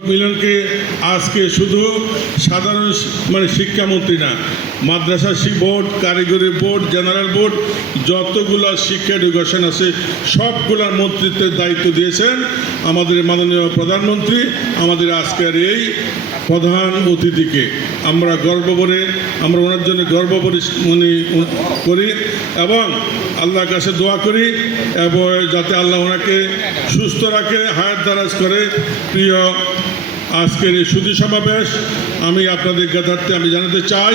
মিলনকে আজকে শুধু সাধারণ শিক্ষামন্ত্রী না, মাদ্রাসা বোর্ড, কারিগরি বোর্ড, জেনারেল বোর্ড, যতগুলো শিক্ষা এডুকেশন আছে সবগুলোর মন্ত্রিত্বের দায়িত্ব দিয়েছেন আমাদের মাননীয় প্রধানমন্ত্রী। আমাদের আজকের এই প্রধান অতিথিকে আমরা আমরা ওনার জন্য গর্ব করি এবং আল্লাহর কাছে দোয়া করি এবং যাতে আল্লাহ ওনাকে সুস্থ রাখে, হায়াত দারাজ করে। প্রিয় আজকের এই সুধী সমাবেশ, আমি আপনাদের জ্ঞাতার্থে আমি জানাতে চাই,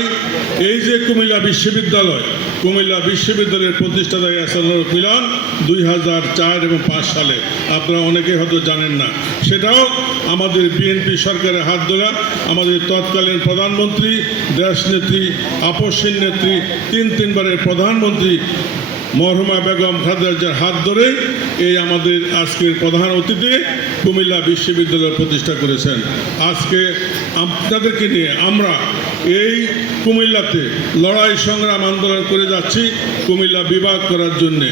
এই যে কুমিল্লা বিশ্ববিদ্যালয়ের প্রতিষ্ঠাতা এহসানুল হক মিলন 2004 এবং 5 সালে, আপনারা অনেকে হয়তো জানেন না, সেটাও আমাদের বিএনপি সরকারের হাত ধরা, আমাদের তৎকালীন প্রধানমন্ত্রী, দেশনেত্রী, আপসহীন নেত্রী, তিনবারের প্রধানমন্ত্রী মরহুমা বেগম খালেদা জিয়ার হাত ধরে এই আমাদের আজকের প্রধান অতিথি কুমিল্লা বিশ্ববিদ্যালয় প্রতিষ্ঠা করেছেন। আজকে আপনাদেরকে নিয়ে আমরা এই কুমিল্লাতে লড়াই সংগ্রাম আন্দোলন করে যাচ্ছি কুমিল্লা বিভাগ করার জন্যে।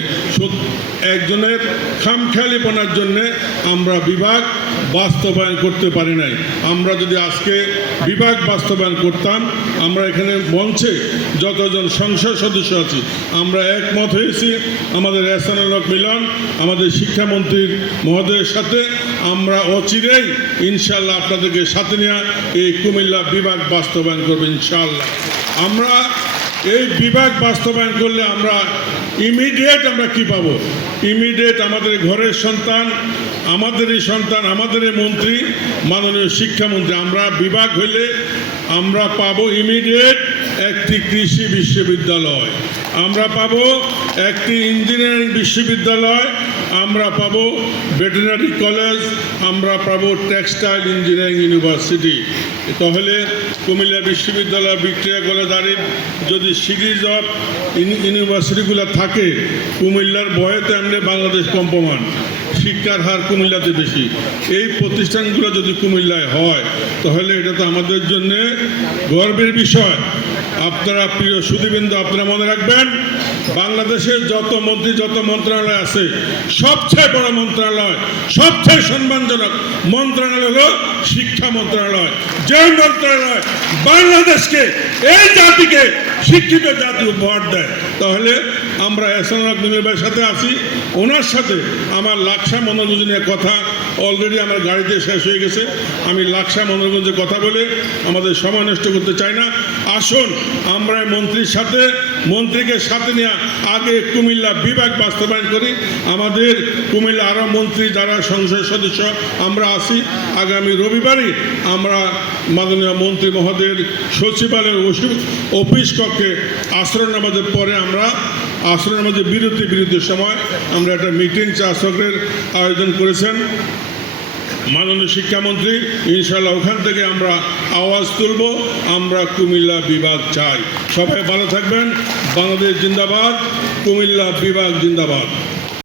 একজনের খামখেয়ালিপনার জন্যে আমরা বিভাগ বাস্তবায়ন করতে পারি নাই। আমরা যদি আজকে বিভাগ বাস্তবায়ন করতাম, আমরা এখানে মঞ্চে যতজন সংসদ সদস্য আছি আমরা একমত হয়েছি আমাদের এহসানুল হক মিলন আমাদের শিক্ষামন্ত্রীর মহোদয়ের সাথে আমরা অচিরেই ইনশাল্লাহ আপনাদেরকে সাথে নিয়ে এই কুমিল্লা বিভাগ বাস্তবায়ন করবো ইনশাল্লাহ। আমরা এই বিভাগ বাস্তবায়ন করলে আমরা ইমিডিয়েট আমরা কি পাবো? ইমিডিয়েট আমাদের ঘরের সন্তান, আমাদেরই সন্তান, আমাদেরই মন্ত্রী, মাননীয় শিক্ষামন্ত্রী, আমরা বিভাগ হইলে আমরা পাবো ইমিডিয়েট একটি কৃষি বিশ্ববিদ্যালয়, আমরা পাবো একটি ইঞ্জিনিয়ারিং বিশ্ববিদ্যালয়, আমরা পাবো ভেটেরিনারি কলেজ, আমরা পাবো টেক্সটাইল ইঞ্জিনিয়ারিং ইউনিভার্সিটি। তাহলে কুমিল্লা বিশ্ববিদ্যালয়, ভিক্টোরিয়া কলেজ আর যদি সিরিজ অফ ইউনিভার্সিটিগুলো থাকে, কুমিল্লার বয়েতে এমনি বাংলাদেশ কম্পমান, শিক্ষার হার কুমিল্লাতে বেশি। এই প্রতিষ্ঠানগুলো যদি কুমিল্লায় হয় তাহলে এটা তো আমাদের জন্য গর্বের বিষয়। আপনারা প্রিয় সুধীবৃন্দ, আপনারা মনে রাখবেন, বাংলাদেশের যত মন্ত্রী, যত মন্ত্রণালয় আছে, সবচেয়ে বড় মন্ত্রণালয়, সবচেয়ে সম্মানজনক মন্ত্রণালয় হলো শিক্ষা মন্ত্রণালয়। যে মন্ত্রণালয় বাংলাদেশকে, এই জাতিকে শিক্ষিত জাতি উপহার দেয়। তাহলে আমরা এহসানুল হক মিলন ভাইয়ের সাথে আছি, ওনার সাথে আমার লাকসা মনোরঞ্জনের কথা অলরেডি আমার গাড়িতে শেষ হয়ে গেছে। আমি লাকসা মনোরঞ্জনের কথা বলে আমাদের সময় নষ্ট করতে চাই না। আসুন আমরা মন্ত্রীকে সাথে নিয়ে আগে কুমিল্লা বিভাগ বাস্তবায়ন করি। আমাদের কুমিল্লা আরও মন্ত্রী যারা সংসদ সদস্য আমরা আছি, আগামী রবিবারই আমরা মাননীয় মন্ত্রী মহোদয়ের সচিবালয়ের অফিস কক্ষে আসর নামাজের পরে আমরা আসর নামাজের বিরতির সময় আমরা একটা মিটিং চা চক্রের আয়োজন করেছেন মাননীয় শিক্ষামন্ত্রী। ইনশাল্লাহ ওখান থেকে আমরা আওয়াজ তুলব, আমরা কুমিল্লা বিভাগ চাই। সবাই ভালো থাকবেন। বাংলাদেশ জিন্দাবাদ, কুমিল্লা বিভাগ জিন্দাবাদ।